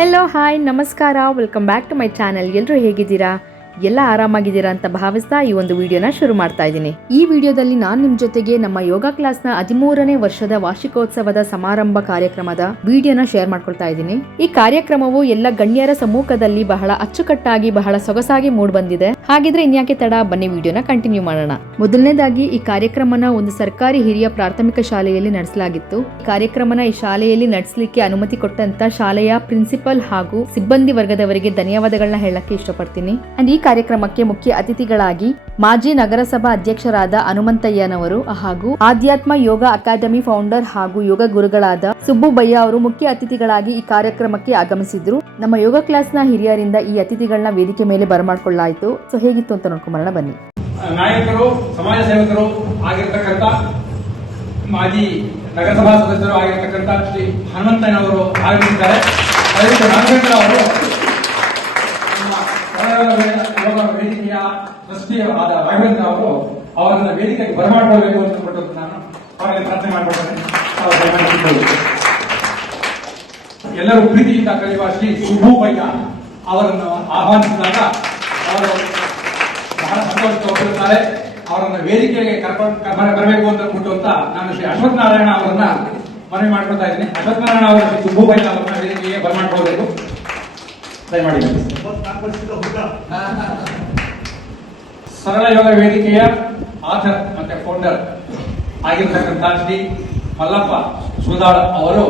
Hello hi ನಮಸ್ಕಾರ, welcome back to my channel. ಎಲ್ಲರೂ ಹೇಗಿದ್ದೀರಾ? ಎಲ್ಲ ಆರಾಮಾಗಿದ್ದೀರಾ ಅಂತ ಭಾವಿಸ್ತಾ ಈ ಒಂದು ವಿಡಿಯೋನ ಶುರು ಮಾಡ್ತಾ ಇದ್ದೀನಿ. ಈ ವಿಡಿಯೋದಲ್ಲಿ ನಾನು ನಿಮ್ ಜೊತೆಗೆ ನಮ್ಮ ಯೋಗ ಕ್ಲಾಸ್ನ 13ನೇ ವರ್ಷದ ವಾರ್ಷಿಕೋತ್ಸವದ ಸಮಾರಂಭ ಕಾರ್ಯಕ್ರಮದ ವಿಡಿಯೋನ ಶೇರ್ ಮಾಡ್ಕೊಳ್ತಾ ಇದ್ದೀನಿ. ಈ ಕಾರ್ಯಕ್ರಮವು ಎಲ್ಲ ಗಣ್ಯರ ಸಮ್ಮುಖದಲ್ಲಿ ಬಹಳ ಅಚ್ಚುಕಟ್ಟಾಗಿ ಬಹಳ ಸೊಗಸಾಗಿ ಮೂಡ್ ಬಂದಿದೆ. ಹಾಗಿದ್ರೆ ಇನ್ಯಾಕೆ ತಡ, ಬನ್ನಿ ವಿಡಿಯೋನ ಕಂಟಿನ್ಯೂ ಮಾಡೋಣ. ಮೊದಲನೇದಾಗಿ ಈ ಕಾರ್ಯಕ್ರಮನ ಒಂದು ಸರ್ಕಾರಿ ಹಿರಿಯ ಪ್ರಾಥಮಿಕ ಶಾಲೆಯಲ್ಲಿ ನಡೆಸಲಾಗಿತ್ತು. ಈ ಶಾಲೆಯಲ್ಲಿ ನಡೆಸಲಿಕ್ಕೆ ಅನುಮತಿ ಕೊಟ್ಟಂತ ಶಾಲೆಯ ಪ್ರಿನ್ಸಿಪಲ್ ಹಾಗೂ ಸಿಬ್ಬಂದಿ ವರ್ಗದವರಿಗೆ ಧನ್ಯವಾದಗಳನ್ನ ಹೇಳಕ್ಕೆ ಇಷ್ಟಪಡ್ತೀನಿ. ಅಂಡ್ ಈ ಕಾರ್ಯಕ್ರಮಕ್ಕೆ ಮುಖ್ಯ ಅತಿಥಿಗಳಾಗಿ ಮಾಜಿ ನಗರಸಭಾ ಅಧ್ಯಕ್ಷರಾದ ಹನುಮಂತಯ್ಯನವರು ಹಾಗೂ ಆಧ್ಯಾತ್ಮ ಯೋಗ ಅಕಾಡೆಮಿ ಫೌಂಡರ್ ಹಾಗೂ ಯೋಗ ಗುರುಗಳಾದ ಸುಬ್ಬುಬಯ್ಯ ಅವರು ಮುಖ್ಯ ಅತಿಥಿಗಳಾಗಿ ಈ ಕಾರ್ಯಕ್ರಮಕ್ಕೆ ಆಗಮಿಸಿದ್ರು. ನಮ್ಮ ಯೋಗ ಕ್ಲಾಸ್ನ ಹಿರಿಯರಿಂದ ಈ ಅತಿಥಿಗಳನ್ನ ವೇದಿಕೆ ಮೇಲೆ ಬರಮಾಡ್ಕೊಳ್ಳಾಯಿತು. ಸೊ ಹೇಗಿತ್ತು ಅಂತ ನೋಡ್ಕೊಂಬರೋಣ ಬನ್ನಿ. ನಾಯಕರು, ಸಮಾಜ ಸೇವಕರು ಆಗಿರ್ತಕ್ಕಂಥ ಮಾಜಿ ನಗರಸಭಾ ಸದಸ್ಯರು ಆಗಿರ್ತಕ್ಕಂಥ ಶ್ರೀ ಹನುಮಂತಯ್ಯನವರು ಆಗಮಿಸಿದ್ದಾರೆ. ಅವರು ವೇದಿಕೆಯ ಟ್ರಸ್ಟಿ ಆದ ರಾಘವೇಂದ್ರ ಅವರು ಅವರನ್ನ ವೇದಿಕೆಗೆ ಬರಮಾಡಬೇಕು ಅಂತ ಕೊಟ್ಟು ನಾನು ಅವರಿಗೆ ಪ್ರಾರ್ಥನೆ ಮಾಡಿಕೊಳ್ತೇನೆ. ಎಲ್ಲರೂ ಪ್ರೀತಿಯಿಂದ ಕರೆಯುವ ಶ್ರೀ ಸುಬ್ಬುಬಯ್ಯ ಅವರನ್ನು ಆಹ್ವಾನಿಸಿದಾಗ ಅವರು ಬಹಳ ಸಂತೋಷವಾಗಿರುತ್ತಾರೆ. ಅವರನ್ನು ವೇದಿಕೆಗೆ ಬರಬೇಕು ಅಂತ ಕೊಟ್ಟು ಅಂತ ನಾನು ಶ್ರೀ ಅಶ್ವಥ್ ನಾರಾಯಣ ಅವರನ್ನ ಮನವಿ ಮಾಡ್ಕೊಳ್ತಾ ಇದ್ದೀನಿ. ಅಶ್ವಥ್ ನಾರಾಯಣ ಅವರು ಶ್ರೀ ಸುಬ್ಬುಬಯ್ಯ ಅವರನ್ನ ವೇದಿಕೆಗೆ ಬರಮಾಡ್ಕೊಳ್ಬೇಕು. ದಯಮಾಡಿ. ಸರಳ ಯೋಗ ವೇದಿಕೆಯ ಆಥರ್ ಮತ್ತೆ ಫೌಂಡರ್ ಆಗಿರ್ತಕ್ಕಂಥ ಶ್ರೀ ಮಲ್ಲಪ್ಪ ಸುಧಾಳ್ ಅವರು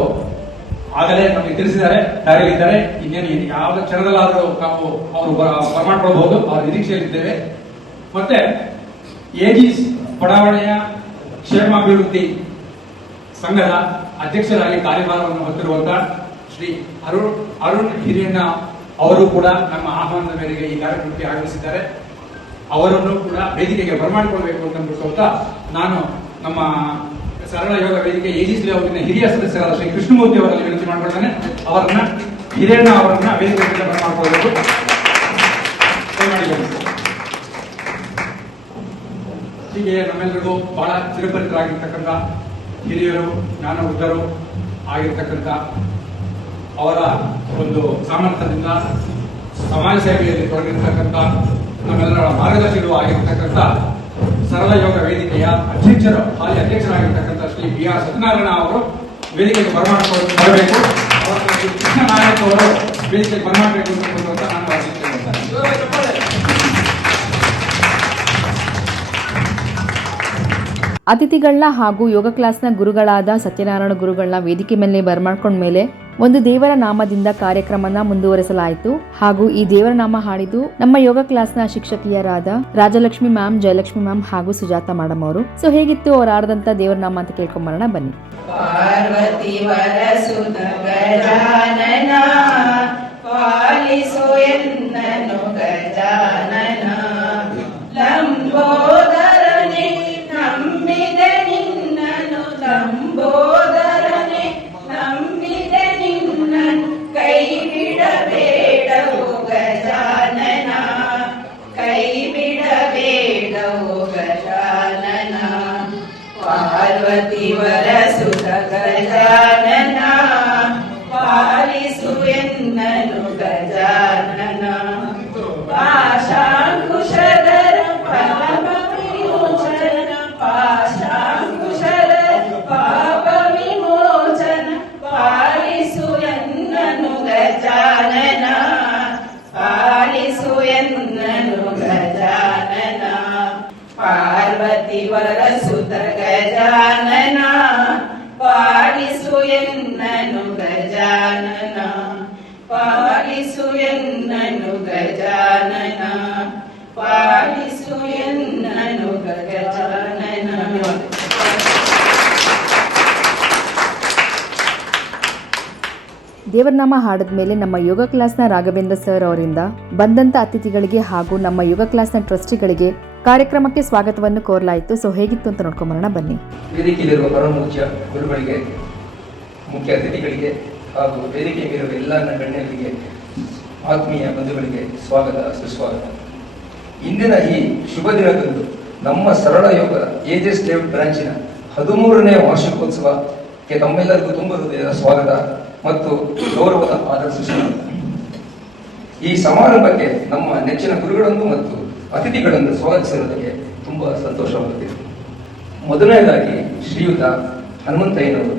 ಆಗಲೇ ನಮಗೆ ತಿಳಿಸಿದ್ದಾರೆ, ದಾರಿಯಲ್ಲಿದ್ದಾರೆ. ಇನ್ನೇನು ಯಾವ ಕ್ಷಣದಲ್ಲಾದರೂ ನಾವು ಅವರು ಬರಮಾಡ್ಕೊಳ್ಬಹುದು, ಅವರ ನಿರೀಕ್ಷೆಯಲ್ಲಿದ್ದೇವೆ. ಮತ್ತೆ ಏಜಿಸ್ ಬಡಾವಣೆಯ ಕ್ಷೇಮಾಭಿವೃದ್ಧಿ ಸಂಘದ ಅಧ್ಯಕ್ಷರಾಗಿ ಕಾರ್ಯಭಾರವನ್ನು ಹೊತ್ತಿರುವಂತಹ ಶ್ರೀ ಅರುಣ್ ಹಿರಿಯಣ್ಣ ಅವರು ಕೂಡ ನಮ್ಮ ಆಹ್ವಾನದ ಮೇರೆಗೆ ಈ ಕಾರ್ಯಕ್ರಮಕ್ಕೆ ಆಗಮಿಸಿದ್ದಾರೆ. ಅವರನ್ನು ಕೂಡ ವೇದಿಕೆಗೆ ಬರಮಾಡಿಕೊಳ್ಬೇಕು ಅಂತ ನಾನು ನಮ್ಮ ಸರಳ ಯೋಗ ವೇದಿಕೆ ಎಜಿಸ್ ಲೇಔಟಿನ ಹಿರಿಯ ಸದಸ್ಯರಾದ ಶ್ರೀ ಕೃಷ್ಣಮೂರ್ತಿ ಅವರಲ್ಲಿ ವಿನಂತಿ ಮಾಡಿಕೊಳ್ತೇನೆ. ಅವರನ್ನ ಹಿರಿಯಣ್ಣ ಅವರನ್ನ ವೇದಿಕೆಗೆ ಬರಮಾಡಿಕೊಳ್ಬೇಕು. ಹೀಗೆ ನಮ್ಮೆಲ್ಲರಿಗೂ ಬಹಳ ಚಿರಪರಿತರಾಗಿರ್ತಕ್ಕಂಥ ಹಿರಿಯರು, ಜ್ಞಾನವೃದ್ಧರು ಆಗಿರ್ತಕ್ಕಂಥ ಅವರ ಒಂದು ಸಾಮರ್ಥ್ಯದಿಂದ ಸಮಾಜ ಸೇವೆಯಲ್ಲಿ ತೊಡಗಿರ್ತಕ್ಕಂಥ ನಮ್ಮೆಲ್ಲರ ಮಾರ್ಗದರ್ಶಿಗಳು ಆಗಿರ್ತಕ್ಕಂಥ ಸರಳ ಯೋಗ ವೇದಿಕೆಯ ಹಾಲಿ ಅಧ್ಯಕ್ಷರಾಗಿರ್ತಕ್ಕಂಥ ಶ್ರೀ ಬಿ ಆರ್ ಸತ್ಯನಾರಾಯಣ ಅವರು ವೇದಿಕೆಗೆ ಬರಬೇಕು. ಕೃಷ್ಣ ನಾಯಕ್ ಅವರು ವೇದಿಕೆಗೆ ಬರಮಾಡಬೇಕು ಅಂತ ನಾನು ಅತಿಥಿಗಳನ್ನ ಹಾಗೂ ಯೋಗ ಕ್ಲಾಸ್ನ ಗುರುಗಳಾದ ಸತ್ಯನಾರಾಯಣ ಗುರುಗಳನ್ನ ವೇದಿಕೆ ಮೇಲೆ ಬರಮಾಡ್ಕೊಂಡ್ಮೇಲೆ ಒಂದು ದೇವರ ನಾಮದಿಂದ ಕಾರ್ಯಕ್ರಮನ ಮುಂದುವರೆಸಲಾಯಿತು. ಹಾಗೂ ಈ ದೇವರ ನಾಮ ಹಾಡಿದ್ದು ನಮ್ಮ ಯೋಗ ಕ್ಲಾಸ್ನ ಶಿಕ್ಷಕಿಯರಾದ ರಾಜಲಕ್ಷ್ಮಿ ಮ್ಯಾಮ್, ಜಯಲಕ್ಷ್ಮಿ ಮ್ಯಾಮ್ ಹಾಗೂ ಸುಜಾತ ಮೇಡಮ್ ಅವರು. ಸೊ ಹೇಗಿತ್ತು ಅವ್ರು ಆಡದಂತ ದೇವರ ನಾಮ ಅಂತ ಕೇಳ್ಕೊಂಬರೋಣ ಬನ್ನಿ. ಪಾರ್ವತಿ ವರಸುತ ಗಜಾನನ ಪಾಲಿಸು ಎನ್ನನು ಗಜಾನನ ಲಂಬೋದರನೆ ನಂಬಿದ ನಿನ್ನನು ಲಂಬೋದರನೆ ನಂಬಿದ ನಿನ್ನನು ಕೈ ಬಿಡಬೇಡವು ಗಜಾನನ ಕೈ ಬಿಡಬೇಡವು ಗಜಾನನ ಪಾರ್ವತಿ ವರಸುತ ಗಜಾನನ ಪಾಲಿಸು ಎನ್ನನು ಗಜಾನನ ಪಾಶಾಂಕುಶಧರ ಪಾಪ ವಿಮೋಚನ ಪಾಶಾಂಕುಶಧರ ಪಾಪ ವಿಮೋಚನ ಪಾಲಿಸು ಎನ್ನನು ಗಜಾನನ ಪಾಲಿಸು ಎನ್ನನು ಗಜಾನನ ಪಾರ್ವತಿ ವರಸುತ ಗಜಾನನ ಪಾಲಿಸು ಎನ್ನನು ಗಜಾನನ ಪಾಲಿಸು ಎನ್ನನು ಗಜಾನನ ಪಾಲಿಸು ಎನ್ನನು ಗಜಾನನ. ದೇವರನಾಮ ಹಾಡಿದ್ಮೇಲೆ ನಮ್ಮ ಯೋಗ ಕ್ಲಾಸ್ನ ರಾಘವೇಂದ್ರ ಸರ್ ಅವರಿಂದ ಬಂದಂತ ಅತಿಥಿಗಳಿಗೆ ಹಾಗೂ ನಮ್ಮ ಯೋಗ ಕ್ಲಾಸ್ನ ಟ್ರಸ್ಟಿಗಳಿಗೆ ಕಾರ್ಯಕ್ರಮಕ್ಕೆ ಸ್ವಾಗತವನ್ನು ಕೋರಲಾಯಿತು. ಸೊ ಹೇಗಿತ್ತು ಅಂತ ನೋಡ್ಕೊಂಬರೋಣ ಬನ್ನಿ. ವೇದಿಕೆಯಲ್ಲಿರುವ ಪರಮ ಮುಖ್ಯ ಗುರುಗಳಿಗೆ, ಮುಖ್ಯ ಅತಿಥಿಗಳಿಗೆ ಹಾಗೂ ವೇದಿಕೆ ಮೇಲಿರುವ ಎಲ್ಲ ಗಣ್ಯರಿಗೆ, ಆತ್ಮೀಯ ಬಂಧುಗಳಿಗೆ ಸ್ವಾಗತ, ಸುಸ್ವಾಗತ. ಇಂದಿನ ಈ ಶುಭ ದಿನದಂದು ನಮ್ಮ ಸರಳ ಯೋಗ ಏಜಸ್ ಲೇಔಟ್ ಬ್ರಾಂಚಿನ 13ನೇ ವಾರ್ಷಿಕೋತ್ಸವಕ್ಕೆ ತಮ್ಮೆಲ್ಲರಿಗೂ ತುಂಬ ಹೃದಯದ ಸ್ವಾಗತ ಮತ್ತು ಗೌರವದ ಆದರ ಸುಸ್ವಾಗತ. ಈ ಸಮಾರಂಭಕ್ಕೆ ನಮ್ಮ ನೆಚ್ಚಿನ ಗುರುಗಳನ್ನು ಮತ್ತು ಅತಿಥಿಗಳನ್ನು ಸ್ವಾಗತಿಸಿರುವುದಕ್ಕೆ ತುಂಬಾ ಸಂತೋಷವಾಗುತ್ತಿದೆ. ಮೊದಲನೇದಾಗಿ ಶ್ರೀಯುತ ಹನುಮಂತಯ್ಯನವರು,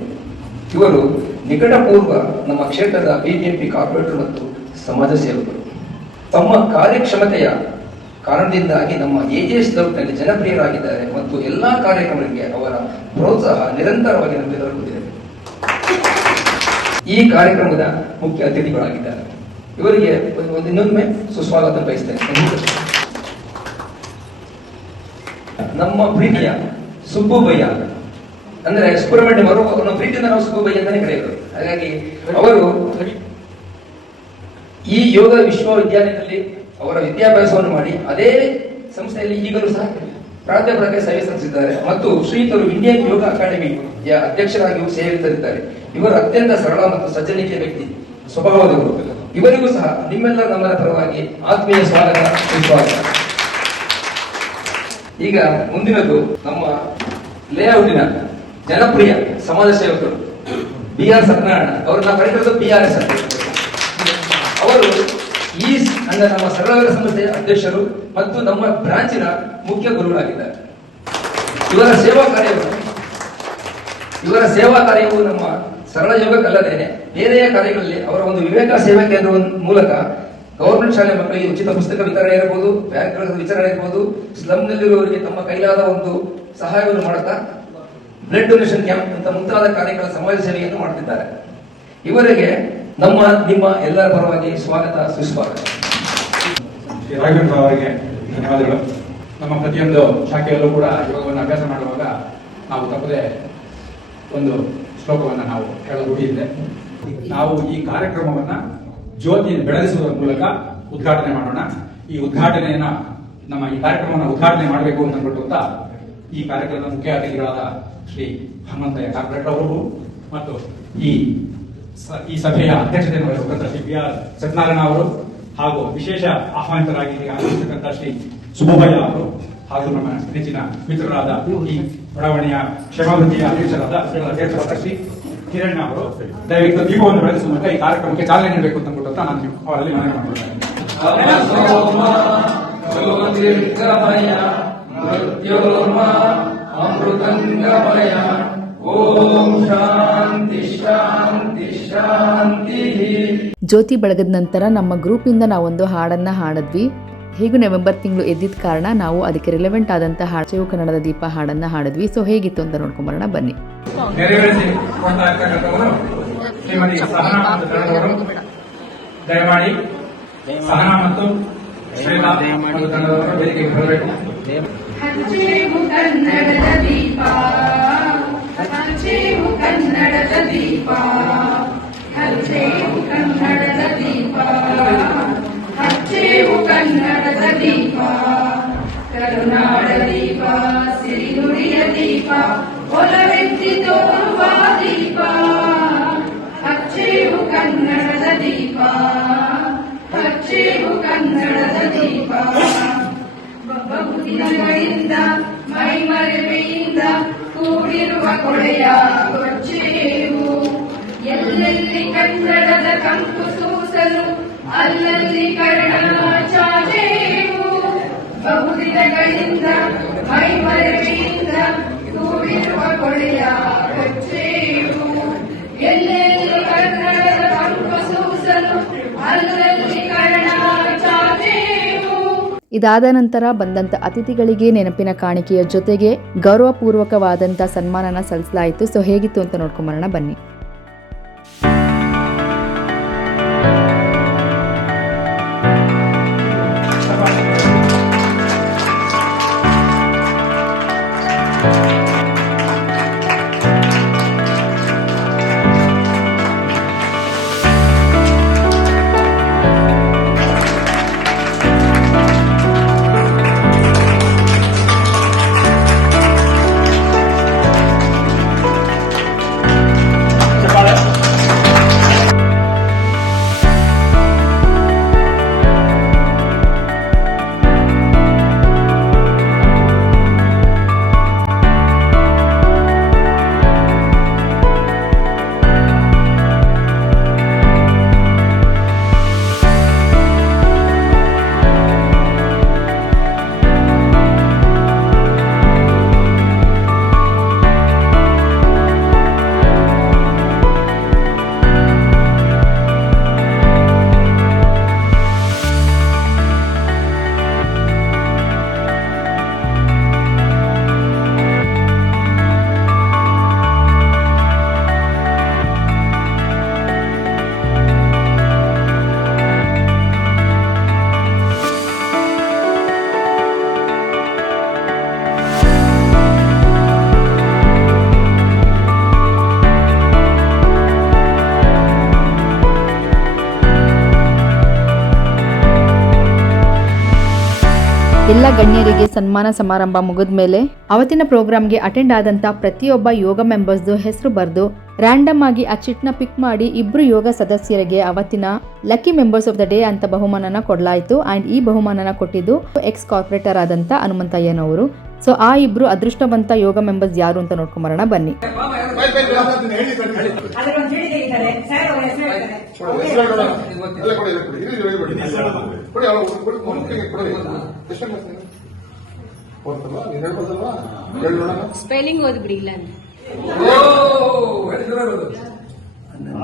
ಇವರು ನಿಕಟಪೂರ್ವ ನಮ್ಮ ಕ್ಷೇತ್ರದ ಬಿಬಿಎಂಪಿ ಕಾರ್ಪೊರೇಟರ್ ಮತ್ತು ಸಮಾಜ ಸೇವಕರು. ತಮ್ಮ ಕಾರ್ಯಕ್ಷಮತೆಯ ಕಾರಣದಿಂದಾಗಿ ನಮ್ಮ ಎಜೆಎಸ್ ನಲ್ಲಿ ಜನಪ್ರಿಯರಾಗಿದ್ದಾರೆ ಮತ್ತು ಎಲ್ಲಾ ಕಾರ್ಯಕ್ರಮಗಳಿಗೆ ಅವರ ಪ್ರೋತ್ಸಾಹ ನಿರಂತರವಾಗಿ ನಮಗೆ ದೊರಕುತ್ತಿದೆ. ಈ ಕಾರ್ಯಕ್ರಮದ ಮುಖ್ಯ ಅತಿಥಿಗಳಾಗಿದ್ದಾರೆ. ಇವರಿಗೆ ಇನ್ನೊಮ್ಮೆ ಸುಸ್ವಾಗತ ಬಯಸ್ತೇನೆ. ನಮ್ಮ ಪ್ರೀತಿಯ ಸುಬ್ಬುಬಯ್ಯ ಅಂದ್ರೆ ಸುಬ್ರಹ್ಮಣ್ಯಂ ಅವರು ಅವರನ್ನು ಪ್ರೀತಿಯಿಂದ ನಾವು ಸುಬ್ಬುಬಯ್ಯ ಅಂತಾನೆ ಕರೆಯೋದು. ಹಾಗಾಗಿ ಅವರು ಈ ಯೋಗ ವಿಶ್ವವಿದ್ಯಾಲಯದಲ್ಲಿ ಅವರ ವಿದ್ಯಾಭ್ಯಾಸವನ್ನು ಮಾಡಿ ಅದೇ ಸಂಸ್ಥೆಯಲ್ಲಿ ಈಗಲೂ ಸಹ ಪ್ರಾಧ್ಯಾಪಕರಾಗಿ ಸೇವೆ ಸಲ್ಲಿಸಿದ್ದಾರೆ ಮತ್ತು ಶ್ರೀಯುತರು ಇಂಡಿಯನ್ ಯೋಗ ಅಕಾಡೆಮಿಯ ಅಧ್ಯಕ್ಷರಾಗಿಯೂ ಸೇರಿದ್ದಾರೆ. ಇವರು ಅತ್ಯಂತ ಸರಳ ಮತ್ತು ಸಜ್ಜನಿಕೆಯ ವ್ಯಕ್ತಿ ಸ್ವಭಾವದವರು. ಇವರಿಗೂ ಸಹ ನಿಮ್ಮೆಲ್ಲ ನಮ್ಮರ ಪರವಾಗಿ ಆತ್ಮೀಯ ಸ್ವಾಗತ, ಸುಸ್ವಾಗತ. ಈಗ ಮುಂದಿನದು ನಮ್ಮ ಲೇಔಟಿನ ಜನಪ್ರಿಯ ಸಮಾಜ ಸೇವಕರು BR ಸತ್ಯನಾರಾಯಣ ಅವರನ್ನ ಕರೆದಿರೋದು BRS ಅಂತ. ಅವರು ಈ ಅಂದ್ರೆ ನಮ್ಮ ಸರಳವರ ಸಂಸ್ಥೆಯ ಅಧ್ಯಕ್ಷರು ಮತ್ತು ನಮ್ಮ ಬ್ರಾಂಚಿನ ಮುಖ್ಯ ಗುರುಗಳಾಗಿದ್ದಾರೆ. ಇವರ ಸೇವಾ ಕಾರ್ಯವು ನಮ್ಮ ಸರಳ ಯೋಗಕ್ಕಲ್ಲದೇನೆ ಬೇರೆಯ ಕಾರ್ಯಗಳಲ್ಲಿ ಅವರ ಒಂದು ವಿವೇಕ ಸೇವಾ ಕೇಂದ್ರದ ಮೂಲಕ ಗವರ್ಮೆಂಟ್ ಶಾಲೆ ಮಕ್ಕಳಿಗೆ ಉಚಿತ ಪುಸ್ತಕ ವಿತರಣೆ ಇರಬಹುದು, ಬ್ಯಾಗ್ಗಳ ವಿತರಣೆ ಇರಬಹುದು, ಸ್ಲಮ್ ನಲ್ಲಿರುವವರಿಗೆ ತಮ್ಮ ಕೈಲಾದ ಒಂದು ಸಹಾಯವನ್ನು ಮಾಡುತ್ತಾ ಬ್ಲಡ್ ಡೊನೇಷನ್ ಕ್ಯಾಂಪ್ ಅಂತ ಮುಂತಾದ ಕಾರ್ಯಗಳ ಸಮಾಜ ಸೇವೆಯನ್ನು ಮಾಡುತ್ತಿದ್ದಾರೆ. ಇವರಿಗೆ ನಿಮ್ಮ ಎಲ್ಲರ ಪರವಾಗಿ ಸ್ವಾಗತ, ಸುಸ್ವಾಗತ. ಶ್ರೀ ರಾಘವೇಂದ್ರ ಅವರಿಗೆ ಧನ್ಯವಾದಗಳು. ನಮ್ಮ ಪ್ರತಿಯೊಂದು ಶಾಖೆಯಲ್ಲೂ ಕೂಡ ಯೋಗವನ್ನು ಅಭ್ಯಾಸ ಮಾಡುವಾಗ ನಾವು ತಪ್ಪದೆ ಒಂದು ಶ್ಲೋಕವನ್ನು ನಾವು ಹೇಳಬಹುದಿದೆ. ನಾವು ಈ ಕಾರ್ಯಕ್ರಮವನ್ನ ಜ್ಯೋತಿಯನ್ನು ಬೆಳಗಿಸುವುದರ ಮೂಲಕ ಉದ್ಘಾಟನೆ ಮಾಡೋಣ. ಈ ಕಾರ್ಯಕ್ರಮವನ್ನು ಉದ್ಘಾಟನೆ ಮಾಡಬೇಕು ಅಂತ ಅಂದ್ಬಿಟ್ಟು ಈ ಕಾರ್ಯಕ್ರಮದ ಮುಖ್ಯ ಅತಿಥಿಗಳಾದ ಶ್ರೀ ಹನುಮಂತಯ್ಯ ಕಾರ್ಪೊರೇಟರ್ ಅವರು ಮತ್ತು ಈ ಸಭೆಯ ಅಧ್ಯಕ್ಷತೆಯನ್ನು ವಹಿಸಿದಂತ ಶ್ರೀ BR ಸತ್ಯನಾರಾಯಣ ಅವರು ಹಾಗೂ ವಿಶೇಷ ಆಹ್ವಾನಿತರಾಗಿ ಆಗಮಿಸಿದಂತ ಶ್ರೀ ಸುಬ್ಬಯ್ಯ ಅವರು ಹಾಗೂ ನಮ್ಮ ನೆಚ್ಚಿನ ಮಿತ್ರರಾದ ಈ ಬಡಾವಣೆಯ ಕ್ಷೇಮಾಭಿವೃದ್ಧಿಯ ಅಧ್ಯಕ್ಷರಾದ ಶ್ರೀ ಕಿರಣ್ ಅವರು ದಯವಿಟ್ಟು ದೀಪವನ್ನು ಬೆಳಗಿಸುವ ಮೂಲಕ ಈ ಕಾರ್ಯಕ್ರಮಕ್ಕೆ ಚಾಲನೆ ನೀಡಬೇಕು ಅಂತ ಅಂದ್ಬಿಟ್ಟು ನಾನು ಅವರಲ್ಲಿ ಮನವಿ ಮಾಡಿದ್ದೇನೆ. ಜ್ಯೋತಿ ಬೆಳಗದ ನಂತರ ನಮ್ಮ ಗ್ರೂಪಿಂದ ನಾವೊಂದು ಹಾಡನ್ನ ಹಾಡಿದ್ವಿ. ಹೇಗೂ ನವೆಂಬರ್ ತಿಂಗಳು ಎದ್ದಿದ್ದ ಕಾರಣ ನಾವು ಅದಕ್ಕೆ ರಿಲೆವೆಂಟ್ ಆದಂತಹ ಹಾಡು ಕನ್ನಡದ ದೀಪ ಹಾಡನ್ನ ಹಾಡಿದ್ವಿ. ಸೊ ಹೇಗಿತ್ತು ಅಂತ ನೋಡ್ಕೊಂಬರೋಣ ಬನ್ನಿ. ದಯಮಾಡಿ ಸಹನಾ ಮತ್ತು ಶ್ವೇತಾ ಮತ್ತು ತಂಡದವರು ವೇದಿಕೆಗೆ ಬರಬೇಕು. ಹಚ್ಚೇವು ಕನ್ನಡದ ದೀಪ, ಹಚ್ಚೇವು ಕನ್ನಡದ ದೀಪ, ಹಚ್ಚೇವು ಕನ್ನಡದ ದೀಪ, ಹಚ್ಚೇವು ಕನ್ನಡದ ದೀಪ, ಕರುನಾಡ ದೀಪ, ಸಿರಿನುಡಿಯ ದೀಪ, ಒಲವೆತ್ತಿ ತೋರುವ ದೀಪ, ಹಚ್ಚೇವು ಕನ್ನಡದ ದೀಪ, ಹಚ್ಚೇವು ಕನ್ನಡದ ದೀಪ. ಬಹುದಿನಗಳಿಂದ ಮೈಮರೆವೆಯಿಂದ ಕೂಡಿರುವ ಕೊಳೆಯ ಕೊಚ್ಚೇವು, ಎಲ್ಲೆಲ್ಲಿ ಕನ್ನಡದ ಕಂಪು ಸೂಸಲು ಅಲ್ಲಲ್ಲಿ ಕನ್ನಡ ಚಾಚೇವು. ಬಹುದಿನಗಳಿಂದ ಮೈಮರೆವೆಯಿಂದ ಕೂಡಿರುವ ಕೊಳೆಯ ಕೊಚ್ಚೇವು, ಎಲ್ಲೆಲ್ಲಿ ಕನ್ನಡದ ಕಂಪು ಸೂಸಲು ಅಲ್ಲಲ್ಲಿ ಕನ್ನಡ ಚಾಚೇವು. ಇದಾದ ನಂತರ ಬಂದಂತ ಅತಿಥಿಗಳಿಗೆ ನೆನಪಿನ ಕಾಣಿಕೆಯ ಜೊತೆಗೆ ಗೌರವಪೂರ್ವಕವಾದಂಥ ಸನ್ಮಾನನ ಸಲ್ಲಿಸಲಾಯಿತು. ಸೊ ಹೇಗಿತ್ತು ಅಂತ ನೋಡ್ಕೊಂಬರೋಣ ಬನ್ನಿ. ಎಲ್ಲ ಗಣ್ಯರಿಗೆ ಸನ್ಮಾನ ಸಮಾರಂಭ ಮುಗಿದ ಮೇಲೆ ಅವತ್ತಿನ ಪ್ರೋಗ್ರಾಮ್ಗೆ ಅಟೆಂಡ್ ಆದಂತ ಪ್ರತಿಯೊಬ್ಬ ಯೋಗ ಮೆಂಬರ್ಸ್ದು ಹೆಸರು ಬರೆದು ರ್ಯಾಂಡಮ್ ಆಗಿ ಆ ಚಿಟ್ನ ಪಿಕ್ ಮಾಡಿ ಇಬ್ರು ಯೋಗ ಸದಸ್ಯರಿಗೆ ಅವತ್ತಿನ lucky members of the day ಅಂತ ಬಹುಮಾನನ ಕೊಡಲಾಯಿತು. ಅಂಡ್ ಈ ಬಹುಮಾನನ ಕೊಟ್ಟಿದ್ದು ಎಕ್ಸ್ ಕಾರ್ಪೊರೇಟರ್ ಆದಂತ ಹನುಮಂತಯ್ಯನವರು. ಸೊ ಆ ಇಬ್ರು ಅದೃಷ್ಟವಂತ ಯೋಗ ಮೆಂಬರ್ಸ್ ಯಾರು ಅಂತ ನೋಡ್ಕೊಂಬರೋಣ ಬನ್ನಿ. ಸ್ಪೆಲ್ಲಿಂಗ್ ಓದ್ಬಿಡಿ ಇಲ್ಲ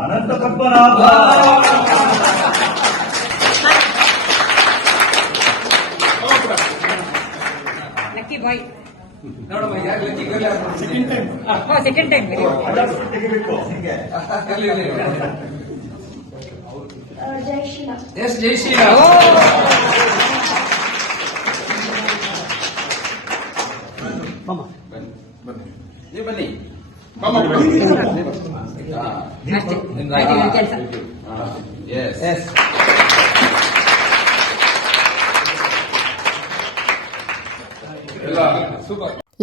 ಅನಂತ ಪದ್ಮನಾಭ ಲಕ್ಕಿ ಬಾಯ್ ನೋಡಮ್ಮ ಯಾಕೆ ಸೆಕೆಂಡ್ ಟೈಮ್ ಎಸ್ ಜೈ ಶ್ರೀರಾಮ್. ನೀವು ಬನ್ನಿ.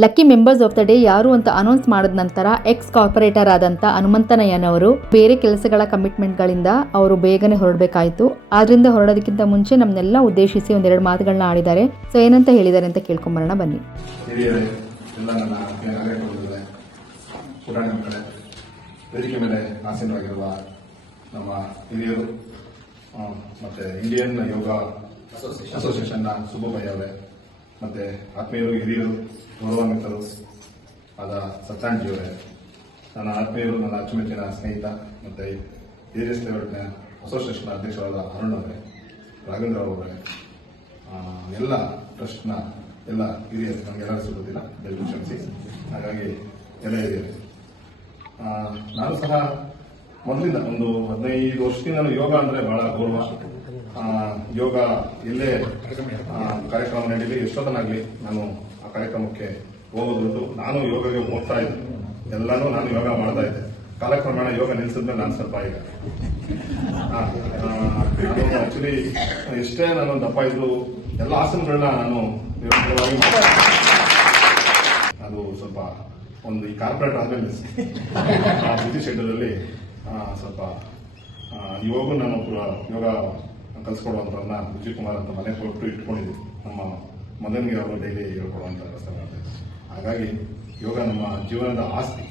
Lucky members of the day ಯಾರು ಅಂತ ಅನೌನ್ಸ್ ಮಾಡಿದ ನಂತರ ಎಕ್ಸ್ ಕಾರ್ಪೊರೇಟರ್ ಆದಂತ ಹನುಮಂತನಯ್ಯನವರು ಬೇರೆ ಕೆಲಸಗಳ ಕಮಿಟ್ಮೆಂಟ್ಗಳಿಂದ ಅವರು ಬೇಗನೆ ಹೊರಡಬೇಕಾಯಿತು. ಆದ್ರಿಂದ ಹೊರಡೋದಕ್ಕಿಂತ ಮುಂಚೆ ನಮ್ಮನ್ನೆಲ್ಲ ಉದ್ದೇಶಿಸಿ ಒಂದೆರಡು ಮಾತುಗಳನ್ನ ಆಡಿದ್ದಾರೆ. ಸೊ ಏನಂತ ಹೇಳಿದ್ದಾರೆ ಅಂತ ಕೇಳ್ಕೊಂಬರೋಣ ಬನ್ನಿ. ಪುಟಾಣಿ ಮಕ್ಕಳೇ, ವೇದಿಕೆ ಮೇಲೆ ಆಸೀನವಾಗಿರುವ ನಮ್ಮ ಹಿರಿಯರು ಮತ್ತೆ ಇಂಡಿಯನ್ ಯೋಗ ಅಸೋಸಿಯೇಷನ್ನ ಸುಬ್ಬಯ್ಯ ಅವರೇ, ಮತ್ತೆ ಆತ್ಮೀಯರು, ಹಿರಿಯರು, ಗೌರವಾನ್ವಿತರು ಆದ ಸತ್ಯಾಂಜಿ ಅವರೇ, ನನ್ನ ಆತ್ಮೀಯರು, ನನ್ನ ಅಚ್ಚುಮೆಚ್ಚಿನ ಸ್ನೇಹಿತ ಮತ್ತೆ ಏರಿಯಸ್ ಲೆವೆಲ್ನ ಅಸೋಸಿಯೇಷನ್ ಅಧ್ಯಕ್ಷರಾದ ಅರುಣ್ ಅವರೇ, ರಾಘವೇಂದ್ರ ಅವರೇ, ಎಲ್ಲ ಟ್ರಸ್ಟ್ನ ಎಲ್ಲ ಹಿರಿಯರು, ನಮಗೆಲ್ಲರೂ ಸಿಗೋದಿಲ್ಲ, ದಯವಿಟ್ಟು ಕ್ಷಮಿಸಿ. ಹಾಗಾಗಿ ಎಲ್ಲ ಹಿರಿಯರು, ನಾನು ಸಹ ಮೊದಲಿಂದ ಒಂದು 15 ವರ್ಷದಿಂದ ಯೋಗ ಅಂದ್ರೆ ಬಹಳ ಗೌರವ. ಯೋಗ ಎಲ್ಲೇ ಕಾರ್ಯಕ್ರಮ ನಡೀಲಿ, ಎಷ್ಟೊತ್ತನಾಗ್ಲಿ ನಾನು ಆ ಕಾರ್ಯಕ್ರಮಕ್ಕೆ ಹೋಗೋದು. ನಾನು ಯೋಗಕ್ಕೆ ಹೋಗ್ತಾ ಇದ್ದೆ, ಎಲ್ಲಾನು ನಾನು ಯೋಗ ಮಾಡ್ತಾ ಇದ್ದೆ. ಕಾಲಕ್ರಮೇಣ ಯೋಗ ನಿಲ್ಸಿದ್ಮೇಲೆ ನಾನು ಸ್ವಲ್ಪ ಈಗ ನಾನು ಆಕ್ಚುಲಿ ಎಷ್ಟೇ ನಾನು ದಪ್ಪ ಇದ್ರು ಎಲ್ಲ ಆಸನಗಳನ್ನ ನಾನು ಅದು ಸ್ವಲ್ಪ ಒಂದು ಈ ಕಾರ್ಪೊರೇಟ್ ಆದ್ಮೇಲೆ ಬಿಸಿ ಶೆಡ್ಯೂಲ್ ಅಲ್ಲಿ ಸ್ವಲ್ಪ ಇವಾಗೂ ನಾನು ಯೋಗ ಕಲ್ಸ್ಕೊಡುವಂತವ್ರನ್ನ ವಿಜಯ್ ಕುಮಾರ್ ಅಂತ ಮನೆ ಕೊಟ್ಟು ಇಟ್ಕೊಂಡಿದ್ವಿ. ನಮ್ಮ ಮದನ್ಗೆ ಅವರು ಡೈಲಿ ಹೇಳ್ಕೊಡುವಂತ ವ್ಯವಸ್ಥೆ ಮಾಡ್ತಾರೆ. ಹಾಗಾಗಿ ಯೋಗ ನಮ್ಮ ಜೀವನದ ಆಸ್ತಿ.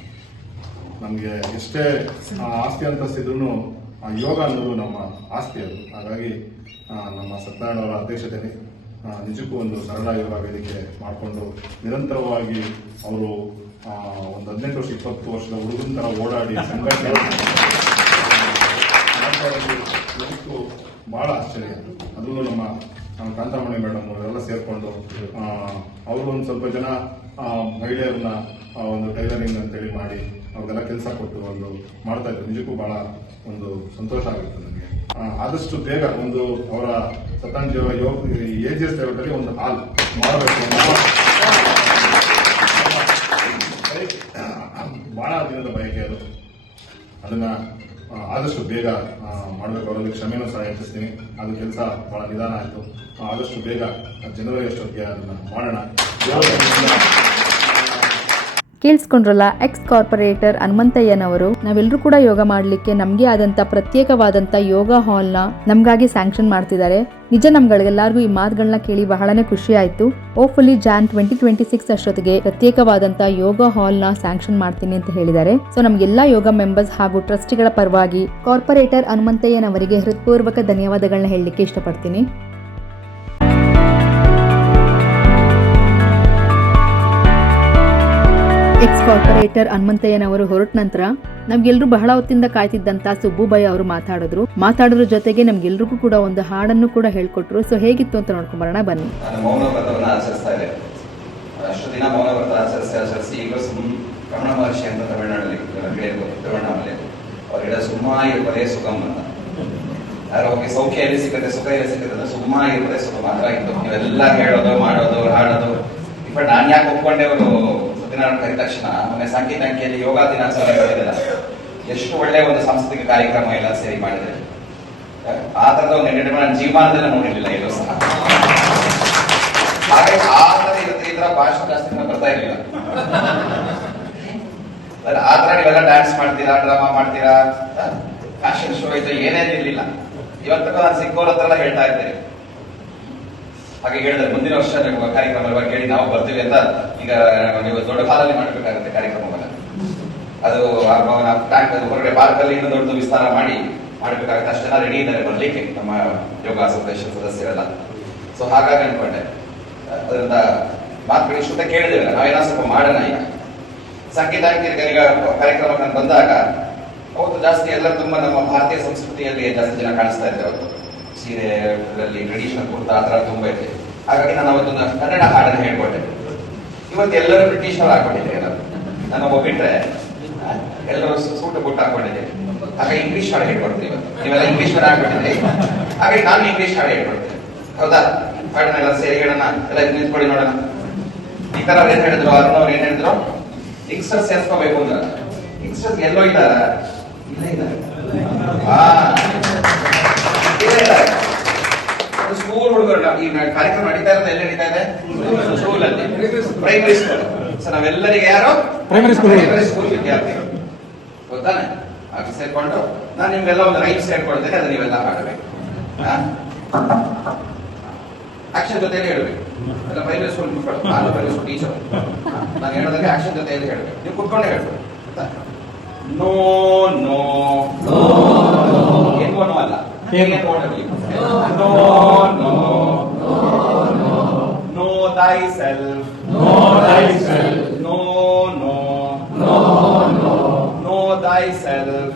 ನಮಗೆ ಎಷ್ಟೇ ಆಸ್ತಿ ಅಂತಸ್ತಿದ್ರು ಯೋಗ ಅನ್ನೋದು ನಮ್ಮ ಆಸ್ತಿ ಅದು. ಹಾಗಾಗಿ ನಮ್ಮ ಸತ್ಯನಾರಾಯಣ ಅವರ ಅಧ್ಯಕ್ಷತೆಯಲ್ಲಿ ನಿಜಕ್ಕೂ ಒಂದು ಸರಳ ಯೋಗ ವೇದಿಕೆ ಮಾಡಿಕೊಂಡು ನಿರಂತರವಾಗಿ ಅವರು ಒಂದು 18 ವರ್ಷ 20 ವರ್ಷದ ಹುಡುಗನ ತರ ಓಡಾಡಿ ಸಂಘಟನೆ ಬಹಳ ಆಶ್ಚರ್ಯ. ಅದು ನಮ್ಮ ಕಾಂತಾಮಣಿ ಮೇಡಮ್ ಅವರೆಲ್ಲ ಸೇರ್ಕೊಂಡು ಅವರು ಒಂದು ಸ್ವಲ್ಪ ಜನ ಮಹಿಳೆಯರನ್ನ ಒಂದು ಟೈಲರಿಂಗ್ ಅಂತೇಳಿ ಮಾಡಿ ಅವ್ರಿಗೆಲ್ಲ ಕೆಲಸ ಕೊಟ್ಟು ಒಂದು ಮಾಡ್ತಾ ಇದ್ರು. ನಿಜಕ್ಕೂ ಬಹಳ ಒಂದು ಸಂತೋಷ ಆಗುತ್ತೆ ನನಗೆ. ಆದಷ್ಟು ಬೇಗ ಒಂದು ಅವರ ಸತಾಂಜಿ AGS ಲೆವೆಲ್ ಒಂದು ಹಾಲ್ ಮಾಡಬೇಕು, ಬಹಳ ದಿನದ ಬಯಕೆ ಅದು. ಅದನ್ನ ಆದಷ್ಟು ಬೇಗ ಮಾಡಬೇಕು. ಅವರಲ್ಲಿ ಕ್ಷಮೆನೂ ಸಹ ಹೆಚ್ಚಿಸ್ತೀನಿ. ಅದು ಕೆಲಸ ಬಹಳ ನಿಧಾನ ಆಯಿತು. ಆದಷ್ಟು ಬೇಗ ಜನವರಿ ಅಷ್ಟೊತ್ತಿಗೆ ಅದನ್ನ ಮಾಡೋಣ. ಕೇಳಿಸ್ಕೊಂಡ್ರಲ್ಲ, ಎಕ್ಸ್ ಕಾರ್ಪೊರೇಟರ್ ಹನುಮಂತಯ್ಯನವರು ನಾವೆಲ್ಲರೂ ಕೂಡ ಯೋಗ ಮಾಡಲಿಕ್ಕೆ ನಮಗೆ ಆದಂತ ಪ್ರತ್ಯೇಕವಾದಂತ ಯೋಗ ಹಾಲ್ನ ನಮಗಾಗಿ ಸ್ಯಾಂಕ್ಷನ್ ಮಾಡ್ತಿದ್ದಾರೆ. ನಿಜ ನಮ್ಗಳಿಗೆಲ್ಲರಿಗೂ ಈ ಮಾತುಗಳನ್ನ ಕೇಳಿ ಬಹಳನೇ ಖುಷಿ ಆಯ್ತು. ಹೋಪ್ಫುಲಿ ಜಾನ್ 2026 ಅಷ್ಟೊತ್ತಿಗೆ ಪ್ರತ್ಯೇಕವಾದಂತ ಯೋಗ ಹಾಲ್ನ ಸ್ಯಾಂಕ್ಷನ್ ಮಾಡ್ತೀನಿ ಅಂತ ಹೇಳಿದ್ದಾರೆ. ಸೊ ನಮ್ಗೆಲ್ಲಾ ಯೋಗ ಮೆಂಬರ್ಸ್ ಹಾಗೂ ಟ್ರಸ್ಟಿಗಳ ಪರವಾಗಿ ಕಾರ್ಪೊರೇಟರ್ ಹನುಮಂತಯ್ಯನವರಿಗೆ ಹೃತ್ಪೂರ್ವಕ ಧನ್ಯವಾದಗಳನ್ನ ಹೇಳಲಿಕ್ಕೆ ಇಷ್ಟಪಡ್ತೀನಿ. ಎಕ್ಸ್ ಕಾರ್ಪೊರೇಟರ್ ಹನುಮಂತಯ್ಯನವರು ಹೊರಟ ನಂತರ ನಮ್ಗೆಲ್ರೂ ಬಹಳ ಹೊತ್ತಿಂದ ಕಾಯ್ತಿದ್ದಂತ ಸುಬ್ಬುಬಯ್ಯ ಅವರು ಮಾತಾಡೋದ್ರ ಜೊತೆಗೆ ನಮ್ಗೆಲ್ರಿಗೂ ಕೂಡ ಒಂದು ಹಾಡನ್ನು ಕೂಡ ಹೇಳ್ಕೊಟ್ರು. ಸೊ ಹೇಗಿತ್ತು ಅಂತ ನೋಡ್ಕೊಂಬರೋಣ ಬನ್ನಿ. ಮೌನ ವ್ರತವನ್ನು ಆಚರಿಸ್ತಾ ಇದೆ. ಅಷ್ಟು ದಿನ ಮೌನ ವ್ರತ ಆಚರಿಸಿ ಈಗ ರಮಣ ಮಹರ್ಷಿ ಅಂತ ತಮಿಳುನಾಡಲ್ಲಿ ತಿರುವಣ್ಣಾಮಲೆ ಅವ್ರ ಗಿಡ ಸುಮ್ಮಾಗಿರ್ಬರೇ ಸುಗಮ್ ಅಂತ. ಆರೋಗ್ಯ ಸೌಖ್ಯ ಎಲ್ಲಿ ಸಿಗುತ್ತೆ, ಸುಖ ಎಲ್ಲಿ ಸಿಗುತ್ತೆ ಅಂದ್ರೆ ಸುಮ್ಮಾಗಿರ್ಬರೇ ಸುಗಮ್ ಮಾತ್ರ ಆಗಿತ್ತು. ನೀವೆಲ್ಲ ಹೇಳೋದು, ಮಾಡೋದು, ಹಾಡೋದು. ಬಟ್ ನಾನು ಯಾಕೆ ಒಪ್ಕೊಂಡೆ ಅವರು ಸತ್ಯನಾರಾಯಣ ಕರಿದ ತಕ್ಷಣ ಮೊನ್ನೆ ಸಂಗೀತ ಅಂಕಿಯಲ್ಲಿ ಯೋಗ ದಿನಾಚರಣೆ ಮಾಡಿದಲ್ಲ, ಎಷ್ಟು ಒಳ್ಳೆ ಒಂದು ಸಾಂಸ್ಕೃತಿಕ ಕಾರ್ಯಕ್ರಮ ಎಲ್ಲ ಸೇರಿ ಮಾಡಿದ್ರೆ. ಆ ತರದ ಒಂದು ಎಂಟರ್ಟೈನ್ಮೆಂಟ್ ನನ್ನ ಜೀವನದಲ್ಲ ನೋಡಿರ್ಲಿಲ್ಲ ಎಲ್ಲೂ ಸಹ. ಹಾಗೆ ಆ ತರ ಇರುತ್ತೆ. ಈ ತರ ಭಾಷಣ ಜಾಸ್ತಿ ಬರ್ತಾ ಇರಲಿಲ್ಲ. ಆ ತರ ನೀವೆಲ್ಲ ಡ್ಯಾನ್ಸ್ ಮಾಡ್ತೀರಾ, ಡ್ರಾಮಾ ಮಾಡ್ತೀರಾ, ಫ್ಯಾಷನ್ ಶೋ ಇದು ಏನೇನು ಇರ್ಲಿಲ್ಲ. ಇವತ್ತು ನಾನು ಸಿಕ್ಕೋರ ಹತ್ರ ಎಲ್ಲ ಹೇಳ್ತಾ ಇದ್ದೇನೆ. ಹಾಗೆ ಹೇಳಿದ್ರೆ ಮುಂದಿನ ವರ್ಷ ಕಾರ್ಯಕ್ರಮ ಕೇಳಿ ನಾವು ಬರ್ತೀವಿ ಅಂತ. ಈಗ ನೀವು ದೊಡ್ಡ ಹಾಲಲ್ಲಿ ಮಾಡಬೇಕಾಗುತ್ತೆ ಕಾರ್ಯಕ್ರಮವನ್ನ. ಅದು ಟ್ಯಾಂಕ್ ಹೊರಗಡೆ ಪಾರ್ಕ್ ಅಲ್ಲಿ ಇನ್ನೂ ದೊಡ್ಡ ವಿಸ್ತಾರ ಮಾಡಬೇಕಾಗುತ್ತೆ. ಅಷ್ಟು ಜನ ರೆಡಿ ಇದ್ದಾರೆ ಬರ್ಲಿಕ್ಕೆ ನಮ್ಮ ಯೋಗ ಅಸೋಸಿಯೇಷನ್ ಸದಸ್ಯರೆಲ್ಲ. ಸೊ ಹಾಗಾಗಿ ಅನ್ಕೊಂಡೆ ಅದರಿಂದ ಮಾತುಗಳು ಇಷ್ಟು ಕೇಳಿದೇವೆ. ನಾವೇನೋ ಸ್ವಲ್ಪ ಮಾಡೋಣ. ಈಗ ಸಂಗೀತ ಈಗ ಕಾರ್ಯಕ್ರಮಕ್ಕೆ ನಾನು ಬಂದಾಗ ಅವತ್ತು ಜಾಸ್ತಿ ಎಲ್ಲ ತುಂಬಾ ನಮ್ಮ ಭಾರತೀಯ ಸಂಸ್ಕೃತಿಯಲ್ಲಿ ಜಾಸ್ತಿ ಜನ ಕಾಣಿಸ್ತಾ ಇದ್ದೆ. ಅವತ್ತು ಸೀರೆ ಟ್ರೆಡಿಷನಲ್ ಕುರ್ತಾ ಆ ತರ ತುಂಬಾ ಇದೆ. ಹಾಗಾಗಿ ನಾನು ಅವತ್ತೊಂದು ಕನ್ನಡ ಹಾಡನ್ನು ಹೇಳ್ಕೊಟ್ಟೆ. ಇವತ್ತು ಎಲ್ಲರೂ ಬ್ರಿಟಿಷರ್ ಹಾಕೊಂಡಿದ್ದೆ. ನಾನು ಒಬ್ಬಿಟ್ರೆ ಎಲ್ಲರೂ ಸೂಟು ಬುಟ್ಟು ಹಾಕೊಂಡಿದ್ದೆ. ಹಾಗೆ ಇಂಗ್ಲಿಷ್ ಹಾಡು ಹೇಳ್ಕೊಡ್ತೀನಿ. ಇವತ್ತು ನೀವೆಲ್ಲ ಇಂಗ್ಲಿಷ್ ಹಾಡು ಹಾಕೊಂಡಿದ್ದೆ. ಹಾಗಾಗಿ ನಾನು ಇಂಗ್ಲಿಷ್ ಹಾಡು ಹೇಳ್ಕೊಡ್ತೇನೆ. ಹೌದಾ? ಹಾಡನ್ನೆಲ್ಲ ಸೇರಿ ಹೇಳೋಣ. ಎಲ್ಲ ನಿಂತ್ಕೊಳ್ಳಿ ನೋಡೋಣ. ಈ ತರ ಏನ್ ಹೇಳಿದ್ರು ಅರುಣ್ ಅವ್ರು ಏನ್ ಹೇಳಿದ್ರು? ಯಂಗ್ಸ್ಟರ್ಸ್ ಸೇರ್ಸ್ಕೋಬೇಕು ಅಂದ್ರ ಯಂಗ್ಸ್ಟರ್ಸ್ ಎಲ್ಲೋ ಇದ್ದಾರ? ಇಲ್ಲ ಇದ್ದಾರೆ. ಸ್ಕೂಲ್ ಹುಡುಗರು ಈ ಕಾರ್ಯಕ್ರಮ ನಡೀತಾ ಇರೋದು ಎಲ್ಲಿ ನಡೀತಾ ಇದೆ? ಸ್ಕೂಲ್ ಅಲ್ಲಿ, ಪ್ರೈಮರಿ ಸ್ಕೂಲ್. ಸೊ ನಾವೆಲ್ಲರಿಗೆ ಯಾರು ಪ್ರೈಮರಿ ಸ್ಕೂಲ್ ವಿದ್ಯಾರ್ಥಿಗಳು ಗೊತ್ತಾನೆ? ಆಗಿ ಸೇರ್ಕೊಂಡು ನಾನು ನಿಮ್ಗೆಲ್ಲ ಒಂದು ರೈಮ್ಸ್ ಹೇಳ್ಕೊಡ್ತೇನೆ. ಅದು ನೀವೆಲ್ಲ ಹಾಡಬೇಕು. ಆಕ್ಷನ್ ಜೊತೆಯಲ್ಲಿ ಹೇಳ್ಬೇಕು. ಎಲ್ಲ ಪ್ರೈಮರಿ ಸ್ಕೂಲ್ ಕುತ್ಕೊಳ್ಳಿ. ನಾನು ಪ್ರೈಮರಿ ಸ್ಕೂಲ್ ಟೀಚರ್. ನಾನು ಹೇಳೋದಕ್ಕೆ ಆಕ್ಷನ್ ಜೊತೆಯಲ್ಲಿ ಹೇಳ್ಬೇಕು. ನೀವು ಕುತ್ಕೊಂಡೇ ಹೇಳ್ಬೇಕು. ನೋ ನೋ ಏನು ನೋ ಅಲ್ಲ. ನೋ ನೋ ನೋ ದೈ ಸೆಲ್ಫ್. ನೋ ನೋ ನೋ ದೈ self.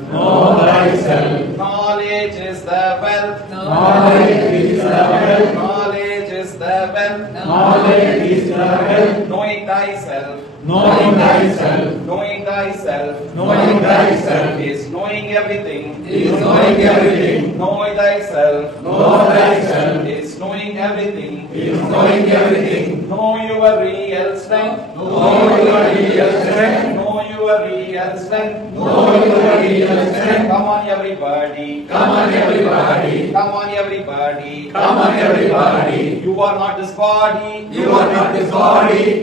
Knowledge is the wealth. Knowledge is the wealth. Knowing thyself. Knowing thyself is knowing everything. Know thyself is knowing everything. Know your real strength. Know your real strength. Come on everybody. You are not this body.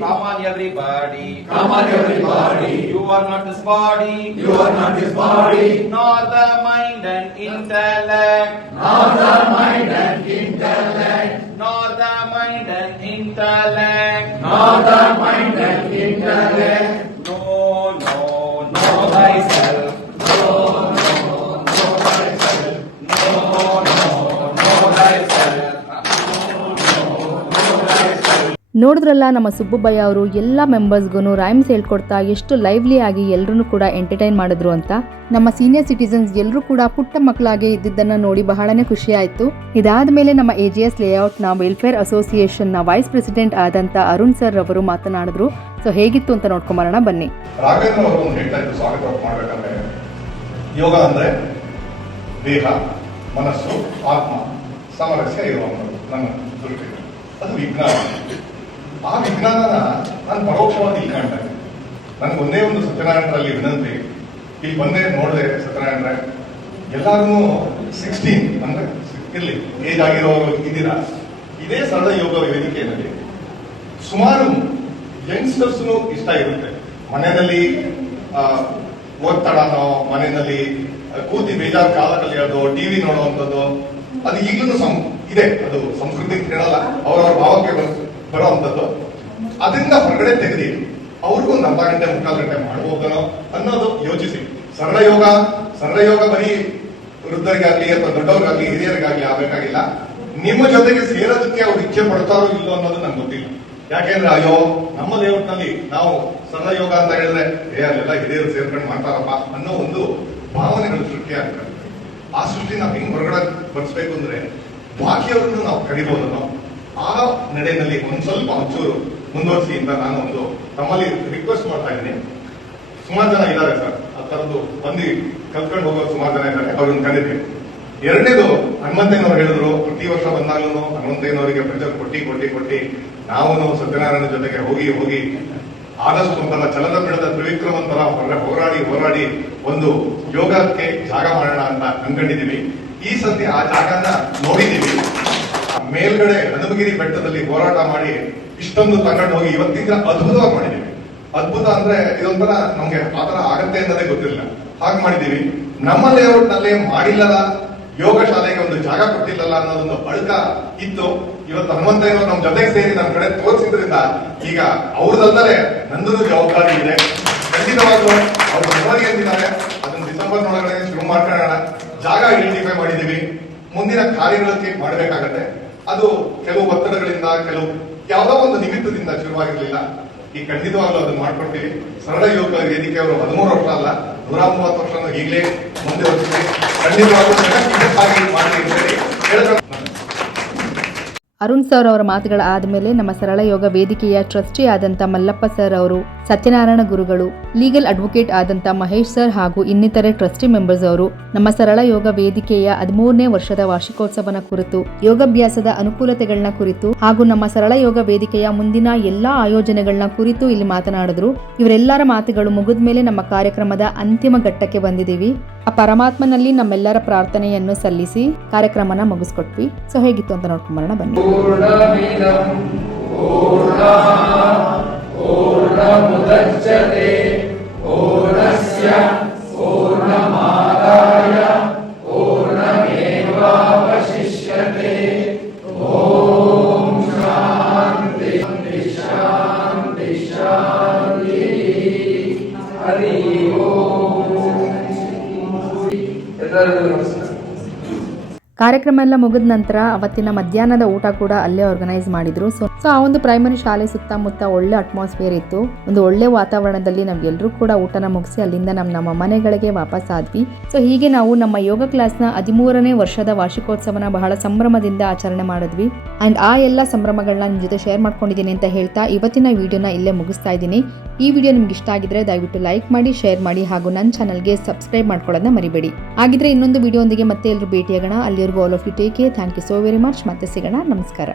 Come on everybody. You are not this body. Nor the mind and intellect. Nor the mind and intellect. No thyself. No thyself. ನೋಡಿದ್ರಲ್ಲ ನಮ್ಮ ಸುಬ್ಬುಬಯ್ಯ ಅವರು ಎಲ್ಲ ಮೆಂಬರ್ಸ್ಗೂ rhymes ಹೇಳ್ಕೊಡ್ತಾ ಎಷ್ಟು lively ಆಗಿ ಎಲ್ಲರೂ ಕೂಡ entertain ಮಾಡಿದ್ರು ಅಂತ. ನಮ್ಮ ಸೀನಿಯರ್ ಸಿಟಿಸನ್ಸ್ ಎಲ್ಲರೂ ಕೂಡ ಪುಟ್ಟ ಮಕ್ಕಳಾಗಿ ಇದ್ದಿದ್ದನ್ನು ನೋಡಿ ಬಹಳನೇ ಖುಷಿ ಆಯಿತು. ಇದಾದ ಮೇಲೆ ನಮ್ಮ AGS ಲೇಔಟ್ನ ವೆಲ್ಫೇರ್ ಅಸೋಸಿಯೇಷನ್ನ ವೈಸ್ ಪ್ರೆಸಿಡೆಂಟ್ ಆದಂಥ ಅರುಣ್ ಸರ್ ಅವರು ಮಾತನಾಡಿದ್ರು. ಸೊ ಹೇಗಿತ್ತು ಅಂತ ನೋಡ್ಕೊಂಬರೋಣ ಬನ್ನಿ. ರಾಘವೇಂದ್ರ ಅವರು ಹೇಳ್ತಾ ಇದ್ರು ಸ್ವಾಗತ ಮಾಡಬೇಕಂದ್ರೆ ಯೋಗ ಅಂದ್ರೆ ದೇಹ, ಮನಸ್ಸು, ಆತ್ಮ ಸಾಮರಸ್ಯ ಇರುವಂಥದ್ದು ನನ್ನ ದೃಷ್ಟಿ. ಅದು ವಿಜ್ಞಾನ. ಆ ವಿಜ್ಞಾನನ ನಾನು ಪರೋಕ್ಷವಾಗಿ ಇಲ್ಲಿ ಕಾಣ್ತಾ ಇದ್ದೆ. ನನಗೆ ಒಂದೇ ಒಂದು ಸತ್ಯನಾರಾಯಣರಲ್ಲಿ ವಿನಂತಿ. ಇಲ್ಲಿ ಬಂದೇ ನೋಡಿದೆ ಸತ್ಯನಾರಾಯಣರೇ, ಎಲ್ಲಾರು 16 ಅಂದ್ರೆ ಇರ್ಲಿ ಏಜ್ ಆಗಿರೋರು ಇದ್ದೀರಾ. ಇದೇ ಸರಳ ಯೋಗ ವೇದಿಕೆಯಲ್ಲಿ ಸುಮಾರು ಯಂಗ್ಸ್ಟರ್ಸ್ ಇಷ್ಟ ಇರುತ್ತೆ. ಮನೆಯಲ್ಲಿ ಒತ್ತಡನೋ, ಮನೆಯಲ್ಲಿ ಕೂತಿ ಬೇಜಾರು ಕಾಲ ಕಲಿಯೋದು, ಟಿವಿ ನೋಡುವಂಥದ್ದು, ಅದು ಈಗಲೂ ಇದೆ. ಅದು ಸಂಸ್ಕೃತಿ ಹೇಳಲ್ಲ, ಅವರವರ ಭಾವಕ್ಕೆ ಬರುವಂಥದ್ದು. ಅದರಿಂದ ಹೊರಗಡೆ ತೆಗೆದಿ ಅವ್ರಿಗೂ ಒಂದು ಅರ್ಧ ಗಂಟೆ ಮುಕ್ಕಾಲು ಗಂಟೆ ಮಾಡಬಹುದನೋ ಅನ್ನೋದು ಯೋಚಿಸಿ. ಸರಳ ಯೋಗ ಬರೀ ವೃದ್ಧರಿಗಾಗ್ಲಿ ಅಥವಾ ದೊಡ್ಡವ್ರಿಗಾಗ್ಲಿ ಹಿರಿಯರಿಗಾಗ್ಲಿ ಆಗ್ಬೇಕಾಗಿಲ್ಲ. ನಿಮ್ಮ ಜೊತೆಗೆ ಸೇರೋದಕ್ಕೆ ಅವ್ರು ಇಚ್ಛೆ ಪಡ್ತಾರೋ ಇಲ್ಲೋ ಅನ್ನೋದು ನಂಗೆ ಗೊತ್ತಿಲ್ಲ. ಯಾಕೆಂದ್ರೆ ಅಯ್ಯೋ ನಮ್ಮ ಲೇಔಟ್ನಲ್ಲಿ ನಾವು ಸರಳ ಯೋಗ ಅಂತ ಹೇಳಿದ್ರೆ ಅಲ್ಲೆಲ್ಲ ಹಿರಿಯರು ಸೇರ್ಕೊಂಡು ಮಾಡ್ತಾರಪ್ಪ ಅನ್ನೋ ಒಂದು ಭಾವನೆಗಳು ಸೃಷ್ಟಿ ಆಗ್ತದೆ. ಆ ಸೃಷ್ಟಿ ನಾವು ಹೆಂಗ್ ಹೊರಗಡೆ ಬರ್ಸ್ಬೇಕು ಅಂದ್ರೆ ಬಾಕಿಯವ್ರನ್ನು ನಾವು ಕರಿಬಹುದನ್ನೋ ಆ ನಡೆಯಲ್ಲಿ ಒಂದ್ ಸ್ವಲ್ಪ ಒಂಚೂರು ಮುಂದುವರಿಸಿ ಅಂತ ನಾನು ಒಂದು ತಮ್ಮಲ್ಲಿ ರಿಕ್ವೆಸ್ಟ್ ಮಾಡ್ತಾ ಇದ್ದೀನಿ. ಸುಮಾರು ಜನ ಇದ್ದಾರೆ ಸರ್, ಆ ತರದ್ದು ಬಂದು ಕಲ್ತ್ಕೊಂಡು ಹೋಗೋ ಸುಮಾರು ಜನ ಇದ್ದಾರೆ, ಅವ್ರನ್ನ ಕರೀತೀನಿ. ಎರಡನೇದು ಹನುಮಂತಯ್ಯನವ್ರು ಹೇಳಿದ್ರು, ಪ್ರತಿ ವರ್ಷ ಬಂದಾಗಲೂ ಹನುಮಂತಯ್ಯನವರಿಗೆ ಪ್ರೆಷರ್ ಕೊಟ್ಟಿ ನಾವು ಸತ್ಯನಾರಾಯಣ ಜೊತೆಗೆ ಹೋಗಿ ಆದಷ್ಟು ಒಂಥರ ಚಲನ ಬಿಡದ ತ್ರಿವಿಕ್ರಮಂತರ ಹೋರಾಡಿ ಒಂದು ಯೋಗಕ್ಕೆ ಜಾಗ ಮಾಡೋಣ ಅಂತ ಅನ್ಕೊಂಡಿದೀವಿ. ಈ ಸತಿ ಆ ಜಾಗನ ನೋಡಿದೀವಿ. ಮೇಲ್ಗಡೆ ಹನುಮಗಿರಿ ಬೆಟ್ಟದಲ್ಲಿ ಹೋರಾಟ ಮಾಡಿ ಇಷ್ಟೊಂದು ತಗೊಂಡು ಹೋಗಿ ಇವತ್ತಿನ ಅದ್ಭುತವಾಗಿ ಮಾಡಿದೀವಿ. ಅದ್ಭುತ ಅಂದ್ರೆ ಇದೊಂಥರ ನಮ್ಗೆ ಆತರ ಆಗತ್ತೆ ಅನ್ನೋದೇ ಗೊತ್ತಿರಲಿಲ್ಲ, ಹಾಗೆ ಮಾಡಿದೀವಿ. ನಮ್ಮ ಲೇಔಟ್ ನಲ್ಲಿ ಮಾಡಿಲ್ಲದ ಯೋಗ ಶಾಲೆಗೆ ಒಂದು ಜಾಗ ಕೊಟ್ಟಿಲ್ಲಲ್ಲ ಅನ್ನೋದೊಂದು ಅಳುಕ ಇತ್ತು. ಇವತ್ತು ಹನುಮಂತಯ್ಯನವರು ನಮ್ಮ ಜೊತೆಗೆ ಸೇರಿ ನಮ್ಮ ಕಡೆ ತೋರಿಸಿದ್ರಿಂದ ಈಗ ಅವ್ರದಲ್ಲದೆ ನಂದು ಜವಾಬ್ದಾರಿ ಇದೆ. ಖಂಡಿತವಾಗ್ಲೂ ಅವ್ರು ಮನವರಿ ಅಂತಿದ್ದಾರೆ, ಅದನ್ನ ಡಿಸೆಂಬರ್ ಒಳಗಡೆ ಶುರು ಮಾಡ್ಕೊಳ್ಳೋಣ. ಜಾಗ ಐಡೆಂಟಿಫೈ ಮಾಡಿದೀವಿ, ಮುಂದಿನ ಕಾರ್ಯಗಳಿಗೆ ಮಾಡಬೇಕಾಗತ್ತೆ. ಅದು ಕೆಲವು ಒತ್ತಡಗಳಿಂದ, ಕೆಲವು ಯಾವುದೋ ಒಂದು ನಿಮಿತ್ತದಿಂದ ಶುರುವಾಗಿರ್ಲಿಲ್ಲ. ಈಗ ಖಂಡಿತವಾಗ್ಲೂ ಅದನ್ನ ಮಾಡ್ಕೊಡ್ತೀವಿ. ಸರಳ ಯೋಗ ವೇದಿಕೆ ಅವರು 13 ವರ್ಷ ಅಲ್ಲ, 130 ವರ್ಷ ಈಗಲೇ ಮುಂದೆ ಹೋಗ್ತೀವಿ. ಖಂಡಿತವಾಗ್ಲೂ ಮಾಡಿ ಅಂತ ಹೇಳಿ ಹೇಳ್ಕೊಂಡು ಅರುಣ್ ಸರ್ ಅವರ ಮಾತುಗಳ ಆದಮೇಲೆ ನಮ್ಮ ಸರಳ ಯೋಗ ವೇದಿಕೆಯ ಟ್ರಸ್ಟಿ ಆದಂಥ ಮಲ್ಲಪ್ಪ ಸರ್ ಅವರು, ಸತ್ಯನಾರಾಯಣ ಗುರುಗಳು, ಲೀಗಲ್ ಅಡ್ವೊಕೇಟ್ ಆದಂಥ ಮಹೇಶ್ ಸರ್ ಹಾಗೂ ಇನ್ನಿತರೆ ಟ್ರಸ್ಟಿ ಮೆಂಬರ್ಸ್ ಅವರು ನಮ್ಮ ಸರಳ ಯೋಗ ವೇದಿಕೆಯ 13ನೇ ವರ್ಷದ ವಾರ್ಷಿಕೋತ್ಸವನ ಕುರಿತು, ಯೋಗಾಭ್ಯಾಸದ ಅನುಕೂಲತೆಗಳನ್ನ ಕುರಿತು ಹಾಗೂ ನಮ್ಮ ಸರಳ ಯೋಗ ವೇದಿಕೆಯ ಮುಂದಿನ ಎಲ್ಲಾ ಆಯೋಜನೆಗಳನ್ನ ಕುರಿತು ಇಲ್ಲಿ ಮಾತನಾಡಿದ್ರು. ಇವರೆಲ್ಲರ ಮಾತುಗಳು ಮುಗಿದ ಮೇಲೆ ನಮ್ಮ ಕಾರ್ಯಕ್ರಮದ ಅಂತಿಮ ಘಟ್ಟಕ್ಕೆ ಬಂದಿದ್ದೀವಿ. ಆ ಪರಮಾತ್ಮನಲ್ಲಿ ನಮ್ಮೆಲ್ಲರ ಪ್ರಾರ್ಥನೆಯನ್ನು ಸಲ್ಲಿಸಿ ಕಾರ್ಯಕ್ರಮನ ಮುಗಿಸ್ಕೊಟ್ವಿ. ಸೊ ಹೇಗಿತ್ತು ಅಂತ ನೋಡ್ಕೊಂಬರೋಣ ಬನ್ನಿ. पूर्णमुदच्यते पूर्णस्य पूर्णमादाय पूर्णमेवावशिष्यते ॐ शान्ति शान्ति शान्ति हरि ओम. ಎಲ್ಲರಿಗೂ ನಮಸ್ಕಾರ. ಕಾರ್ಯಕ್ರಮ ಎಲ್ಲ ಮುಗಿದ ನಂತರ ಅವತ್ತಿನ ಮಧ್ಯಾಹ್ನದ ಊಟ ಕೂಡ ಅಲ್ಲೇ ಆರ್ಗನೈಸ್ ಮಾಡಿದ್ರು. ಸೊ ಆ ಒಂದು ಪ್ರೈಮರಿ ಶಾಲೆ ಸುತ್ತಮುತ್ತ ಒಳ್ಳೆ ಅಟ್ಮಾಸ್ಫಿಯರ್ ಇತ್ತು. ಒಂದು ಒಳ್ಳೆ ವಾತಾವರಣದಲ್ಲಿ ನಾವೆಲ್ಲರೂ ಕೂಡ ಊಟನ ಮುಗಿಸಿ ಅಲ್ಲಿಂದ ನಮ್ಮ ಮನೆಗಳಿಗೆ ವಾಪಸ್ ಆದ್ವಿ. ಸೊ ಹೀಗೆ ನಾವು ನಮ್ಮ ಯೋಗ ಕ್ಲಾಸ್ನ 13ನೇ ವರ್ಷದ ವಾರ್ಷಿಕೋತ್ಸವನ ಬಹಳ ಸಂಭ್ರಮದಿಂದ ಆಚರಣೆ ಮಾಡಿದ್ವಿ. ಅಂಡ್ ಆ ಎಲ್ಲ ಸಂಭ್ರಮಗಳನ್ನ ನಿಮ್ಮ ಜೊತೆ ಶೇರ್ ಮಾಡ್ಕೊಂಡಿದ್ದೀನಿ ಅಂತ ಹೇಳ್ತಾ ಇವತ್ತಿನ ವಿಡಿಯೋನ ಇಲ್ಲೇ ಮುಗಿಸ್ತಾ ಇದ್ದೀನಿ. ಈ ವಿಡಿಯೋ ನಿಮ್ಗೆ ಇಷ್ಟ ಆಗಿದ್ರೆ ದಯವಿಟ್ಟು ಲೈಕ್ ಮಾಡಿ, ಶೇರ್ ಮಾಡಿ ಹಾಗೂ ನನ್ನ ಚಾನಲ್ಗೆ ಸಬ್ಸ್ಕ್ರೈಬ್ ಮಾಡ್ಕೊಳ್ಳೋದನ್ನ ಮರಿಬೇಡಿ. ಹಾಗಿದ್ರೆ ಇನ್ನೊಂದು ವಿಡಿಯೋ ಒಂದಿಗೆ ಮತ್ತೆ ಎಲ್ಲರೂ ಭೇಟಿಯಾಗೋಣ. ಅಲ್ಲಿವರೆಗೂ all of you take care. Thank you so very much. ಮತ್ತೆ ಸಿಗೋಣ. ನಮಸ್ಕಾರ.